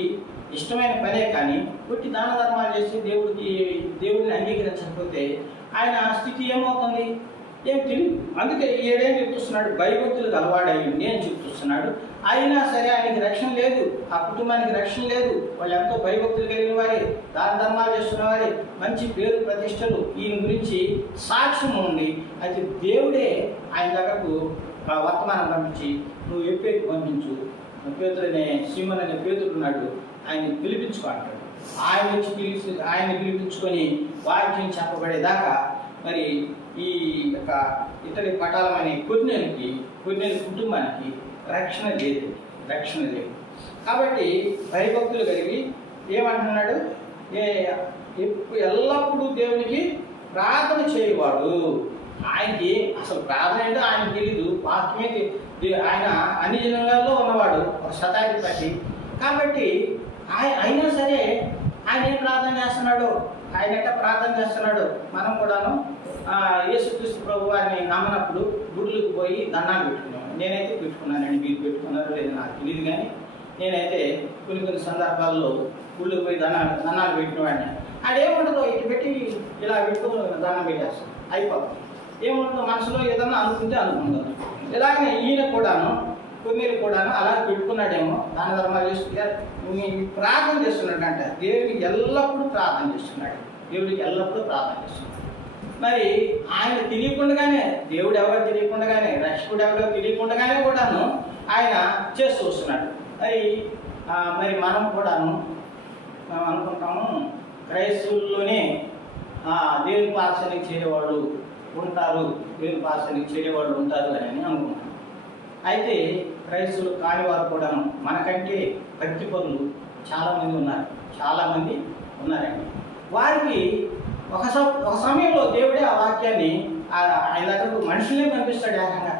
ఇష్టమైన పనే, కానీ పుట్టి దాన ధర్మాలు చేస్తే దేవుడిని అంగీకరించకపోతే ఆయన స్థితి ఏమవుతుంది ఏం తెలియదు. అందుకే ఏడేం చెప్తున్నాడు, భయభక్తులు గలవాడయ్యండి అని చెప్తున్నాడు. అయినా సరే ఆయనకి రక్షణ లేదు, ఆ కుటుంబానికి రక్షణ లేదు. వాళ్ళు ఎంతో భయభక్తులు కలిగిన వారే, దాన ధర్మాలు చేస్తున్న వారే, మంచి పేరు ప్రతిష్టలు ఈయన గురించి సాక్ష్యం ఉంది. అయితే దేవుడే ఆయన దగ్గరకు వర్తమానం పంపించి నువ్వు ఎప్పేకి పంపించు, పేతురు అనే సీమన్ అనే పేతుడు ఉన్నాడు, ఆయన పిలిపించుకో అంటాడు. ఆయన పిలిపించుకొని వాక్యం చెప్పబడేదాకా మరి ఈ యొక్క ఇతడి పటాలం అనే కొర్నేలు కుటుంబానికి రక్షణ లేదు. కాబట్టి భయభక్తులు కలిగి ఏమంటున్నాడు, ఎల్లప్పుడూ దేవునికి ప్రార్థన చేయవాడు. ఆయనకి అసలు ప్రార్థన అంటే ఆయనకి తెలీదు, వాక్యమే ఆయన అన్ని జనాలలో ఉన్నవాడు, ఒక శతాధిపతి. కాబట్టి అయినా సరే ఆయన ఏం ప్రార్థన చేస్తున్నాడు, ఆయన ఎట్లా ప్రార్థన చేస్తున్నాడు. మనం కూడాను యేసుక్రీస్తు ప్రభు వారిని నమ్మనప్పుడు గుడులకు పోయి దండాలు పెట్టుకున్నాను. నేనైతే పెట్టుకున్నానండి, మీరు పెట్టుకున్నారో లేదో నాకు తెలియదు, కానీ నేనైతే కొన్ని సందర్భాల్లో గుళ్ళకి పోయి దండాలు పెట్టినవాడిని. అదేముండదో ఇటు పెట్టి ఇలా పెట్టుకుని దండం పెట్టేస్తాం, అయిపోతుంది. ఏముంటుందో మనసులో ఏదన్నా అనుకుంటారు. ఇలాగనే ఈయన కూడాను కొన్నేరు కూడాను అలా పెట్టుకున్నాడేమో, దాన ధర్మాలు చేస్తున్నారు, ప్రార్థన చేస్తున్నాడంట. దేవుడికి ఎల్లప్పుడూ ప్రార్థన చేస్తున్నాడు. మరి ఆయన తెలియకుండానే, దేవుడు ఎవరో తెలియకుండానే, రక్షకుడు ఎవరో తెలియకుండానే కూడాను ఆయన చేస్తూ వస్తున్నాడు. మరి మనం కూడాను అనుకుంటాము క్రైస్తవుల్లోనే దేవుని పార్శ్వానికి చేరేవాళ్ళు ఉంటారు అని అనుకుంటాం. అయితే క్రైస్తవులు కాని వారు కూడాను మనకంటే భక్తి పరులు చాలామంది ఉన్నారండి. వారికి ఒక సమయంలో దేవుడే ఆ వాక్యాన్ని ఆయన దగ్గరకు మనుషుల్ని పంపిస్తాడు. ఏకంగా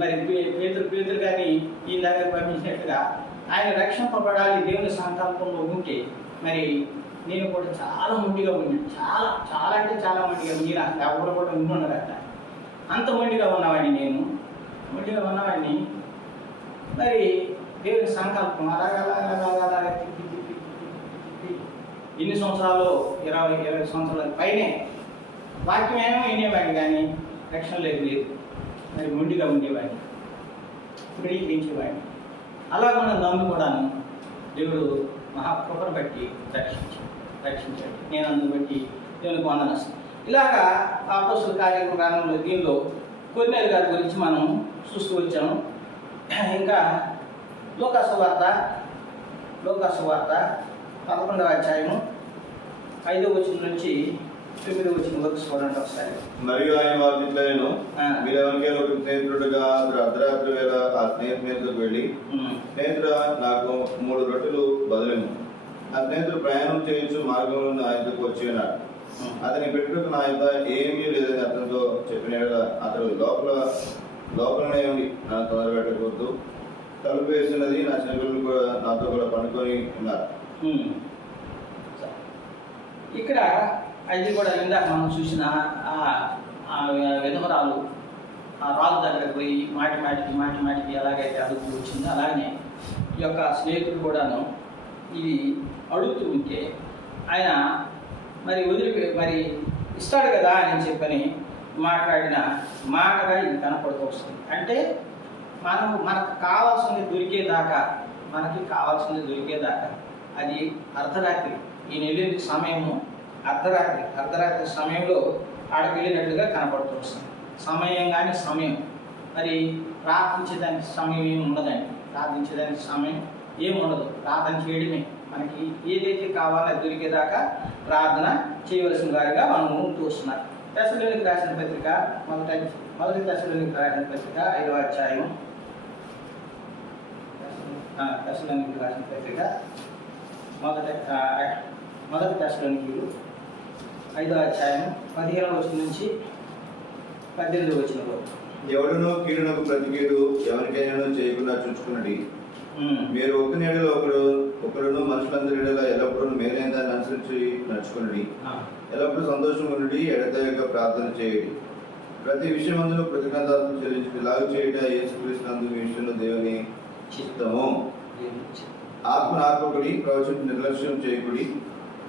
మరి పేతురు కానీ ఈయన దగ్గర పంపించినట్టుగా ఆయన రక్షింపబడాలి దేవుని సంకల్పంలో ఉంటే, మరి నేను కూడా చాలా మొండిగా ఉన్నాను. చాలా అంటే చాలా మొండిగా, మీరు అసలు ఎవరు కూడా ఉంటున్నారు కదా, అంత మొండిగా ఉన్నవాడిని మరి దేవుని సంకల్పం అలాగా ఎన్ని సంవత్సరాలు 20 సంవత్సరాల పైనే వాక్యం ఏమో వినేవాడిని, కానీ రక్షణ లేదు. మరి మొండిగా ఉండేవాడిని, ప్రేమించేవాడిని. అలాగ నమ్మి కూడాను దేవుడు మహాకృపను బట్టి రక్షించాడు. నేను అందుని బట్టి దేవునికి వందనస్తాను. ఇలాగా అపోస్తలుల కార్యముల గ్రంథంలో దీనిలో కొర్నేలు గారి గురించి మనం చూస్తూ వచ్చాము. ఇంకా లూకా సువార్త 11వ అధ్యాయము 5వ వచనం నుంచి 9వ వచనం వరకు చూడండి ఒకసారి. మరియు ఆయన వారిని ఇట్లా నేను ఆ. మీరు ఎవరికైనా ఒక స్నేహితుడుగా అర్ధరాత్రి వేళ ఆ స్నేహితుడికి వెళ్ళి స్నేహితుడా నాకు 3 రొట్టెలు బదులేము. ఆ స్నేహితుడు ప్రయాణం చేయొచ్చు మార్గంలో నా ఇంటికి వచ్చి ఉన్నాడు. అతని పెట్టుకు నా యొక్క ఏమీ లేదని అతనితో చెప్పిన అతడు లోపలనే ఉంది, నన్ను తొందర పెట్టకూడదు, తలుపు వేసినది, నా చిన్నపిల్లలు కూడా నాతో కూడా పండుకొని ఉన్నారు. ఇక్కడ అది కూడా ఇందాక మనం చూసిన ఆ విధవరాలు ఆ రాజు దగ్గరకు పోయి మాటికి ఎలాగైతే అడుగుతూ వచ్చిందో అలాగే ఈ యొక్క స్నేహితుడు కూడాను ఇది అడుగుతూ ఉంటే ఆయన మరి ఇస్తాడు కదా అని చెప్పని మాట్లాడిన మాటగా ఇది కనపడుతూ వస్తుంది. అంటే మనకు కావాల్సింది దొరికేదాకా అది అర్ధరాత్రి, ఈయన వెళ్ళిన సమయము అర్ధరాత్రి సమయంలో ఆడకు వెళ్ళినట్లుగా కనపడుతూ వస్తుంది. సమయం మరి ప్రార్థించేదానికి సమయం ఏమి ఉండదండి. ప్రార్థించేదానికి సమయం ఏమి ఉండదు. ప్రార్థన చేయడమే, మనకి ఏదైతే కావాలో అది దొరికేదాకా ప్రార్థన చేయవలసిన వారిగా మనం ఉంటూ వస్తున్నారు. తెస్సలోనికి రాసిన పత్రిక మొదటి తెస్సలోనికి రాసిన పత్రిక 5వ అధ్యాయం. తెస్సలోనికి రాసిన పత్రిక మొదటి తెస్సలోనికీయులు 5వ అధ్యాయం 15వ వచనం నుంచి 18వ వచనం వరకు. ఎవడునో కీడునకు ప్రతి కీడు ఎవరికైనా చేయకుండా చూసుకున్నది. మీరు ఒక నీడలో ఒకరును మనుషులందరి నీడలో ఎల్లప్పుడూ మేలైన దాన్ని అనుసరించి నడుచుకున్నది. ఎల్లప్పుడూ సంతోషంగా ఉండి ఎడతెగక ప్రార్థన చేయండి. ప్రతి విషయం అందులో ప్రతికందాలను చెల్లించి ఇలాగ చేయట యేసుక్రీస్తు ఈ విషయంలో దేవుని చిత్తము. ఆత్మను ఆత్మకుడి ప్రవచన నిర్లక్ష్యం చేయకుడి.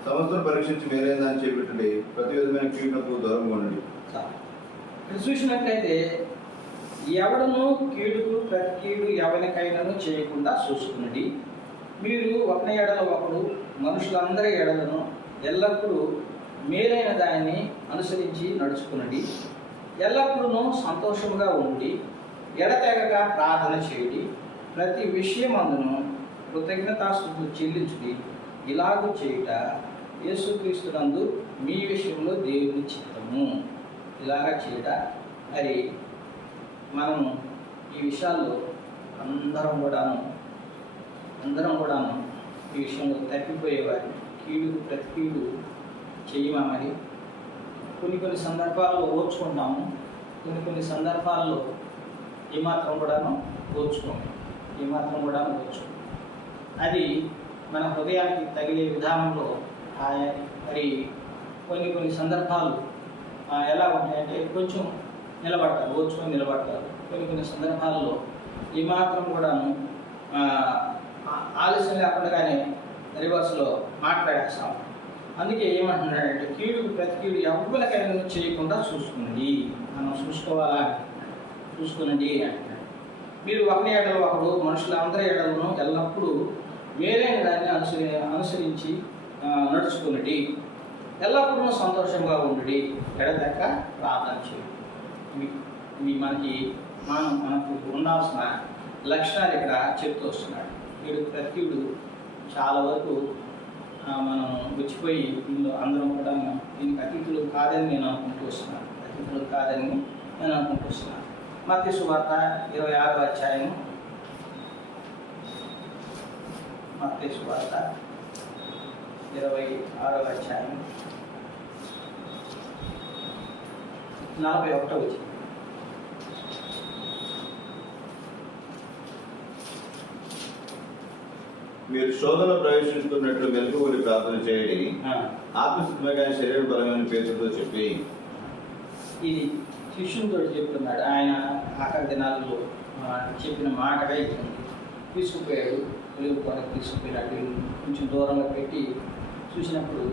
సమస్తం పరీక్షించి మేలైన దాన్ని చేపట్టండి. ప్రతి విధమైన కీడునకు దూరంగా ఉండండి. ఇక్కడ చూసినట్లయితే ఎవడను కీడుకు ప్రతి కీడు ఎవరికైనాను చేయకుండా చూసుకున్నది. మీరు ఒకరి ఎడల ఒకడు మనుషులందరి ఎడలను ఎల్లప్పుడూ మేలైన దానిని అనుసరించి నడుచుకున్నది. ఎల్లప్పుడూ సంతోషముగా ఉండి ఎడతెగక ప్రార్థన చేయడి. ప్రతి విషయమందును కృతజ్ఞతాస్తుతులు చెల్లించుడి. ఇలాగూ చేయుట యేసుక్రీస్తునందు మీ విషయంలో దేవుని చిత్తము. ఇలాగా చేయట మరి మనం ఈ విషయాల్లో అందరం కూడాను ఈ విషయంలో తప్పిపోయేవారు. కీడుకు ప్రతి కీడు చేయమా. మరి కొన్ని సందర్భాల్లో ఓర్చుకుంటాము, కొన్ని సందర్భాల్లో ఏమాత్రం కూడాను ఓర్చుకోము. అది మన హృదయానికి తగిలే విధానంలో మరి కొన్ని సందర్భాలు ఎలా ఉంటాయంటే కొంచెం ఓర్చుకొని నిలబడతారు. కొన్ని సందర్భాల్లో ఏమాత్రం కూడాను ఆలస్యం లేకుండానే రివర్స్లో మాట్లాడేస్తాం. అందుకే ఏమంటున్నాడంటే కీడుకు ప్రతి కీడు ఎవరికైనా చేయకుండా చూసుకునండి. మనం చూసుకునండి అంటున్నాడు. మీరు ఒకరి ఎడలు ఒకడు మనుషులందరి ఎడలను ఎల్లప్పుడూ మేలైన దాన్ని అనుసరించి నడుచుకునండి. ఎల్లప్పుడూ సంతోషంగా ఉండి ఎడదక్క ప్రార్థన చేయండి. ఇవి మనకు ఉండాల్సిన లక్షణాలు ఇక్కడ చెప్తూ వస్తున్నాడు. ప్రతి కీడు చాలా వరకు మనం వచ్చిపోయి దీనిలో అందరం కూడా దీనికి అతిథులు కాదని నేను అనుకుంటూ వస్తున్నాను. మత్తయి సువార్త 26వ అధ్యాయం. మత్తయి సువార్త 26వ అధ్యాయం 41వ వచనం. మీరు శోధనలో ప్రవేశిస్తున్నట్లు మెలకువడి ప్రార్థన చేయండి. ఆత్మసిద్ధమైన శరీర బలమైన పేరుతో చెప్పి ఇది శిష్యునితో చెప్తున్నాడు. ఆయన ఆఖరి దినాల్లో చెప్పిన మాటగా ఇచ్చింది. తీసుకుపోయాడు, తెలుగు కొరకు తీసుకుపోయినట్టు కొంచెం దూరంగా పెట్టి చూసినప్పుడు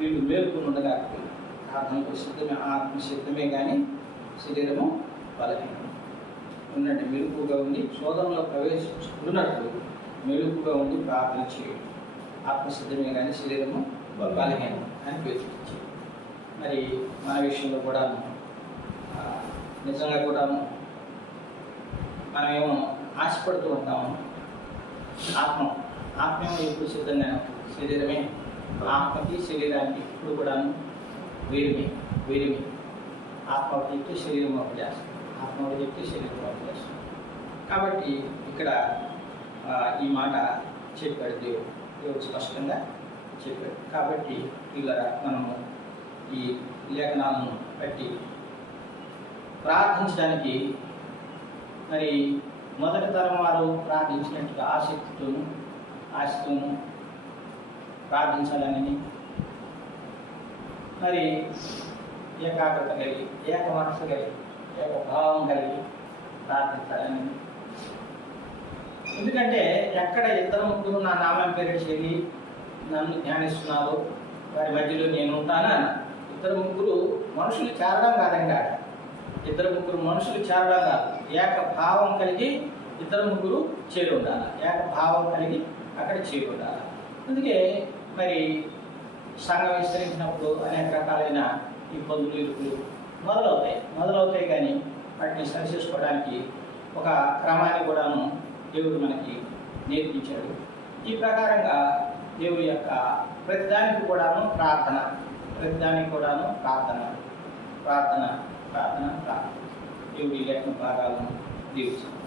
వీళ్ళు మేలుకొని ఉండగా ప్రార్థనకు సిద్ధమే, ఆత్మ సిద్ధమే కానీ శరీరము బలహీనం ఉన్నట్టు మెలుకుగా ఉండి శోధనలో ప్రవేశించుకున్నట్లు మెలుకుగా ఉండి ప్రార్థన చేయడం. ఆత్మసిద్ధమే కానీ శరీరము బలహీనం అని పేర్చింది. మరి మన విషయంలో కూడా నిజంగా కూడాను మనమేమో ఆశపడుతూ ఉంటాము. ఆత్మేమో ఎప్పుడు సిద్ధంగా శరీరమే ఆత్మకి శరీరానికి ఇప్పుడు కూడాను వేరిమి ఆత్మ ఒకటి చెప్తే శరీరం ఒకటి చేస్తుంది, ఆత్మ ఒకటి చెప్తే శరీరం ఒకటి చేస్తుంది. కాబట్టి ఇక్కడ ఈ మాట చెప్పాడు దేవుడు స్పష్టంగా చెప్పాడు. కాబట్టి ఇలా మనము ఈ లేఖనాలను బట్టి ప్రార్థించడానికి మరి మొదటి తరం వారు ప్రార్థించినట్టుగా ఆశతోనూ ప్రార్థించాలని, మరి ఏకాగ్రత కలిగి, ఏక మనసు కలిగి, ఏక భావం కలిగి ప్రార్థించాలని. ఎందుకంటే ఎక్కడ ఇద్దరు ముగ్గురు నా నామం పేరు చేరి నన్ను ధ్యానిస్తున్నారు, వారి మధ్యలో నేను ఉంటానా? ఇద్దరు ముగ్గురు మనుషులు చేరడం కాదండి. ఇద్దరు ముగ్గురు మనుషులు చేరడం కాదు, ఏక భావం కలిగి ఇద్దరు ముగ్గురు చేరి ఉండాలి. ఏక భావం కలిగి అక్కడ చేరి ఉండాలి. అందుకే మరి సంఘం విస్తరించినప్పుడు అనేక రకాలైన ఇబ్బందులు ఇరుకులు మొదలవుతాయి కానీ వాటిని సరిచేసుకోవడానికి ఒక క్రమాన్ని కూడాను దేవుడు మనకి నేర్పించాడు. ఈ ప్రకారంగా దేవుడి యొక్క ప్రతిదానికి కూడాను ప్రార్థన దేవుడి లేఖన భాగాలను దీవించాడు.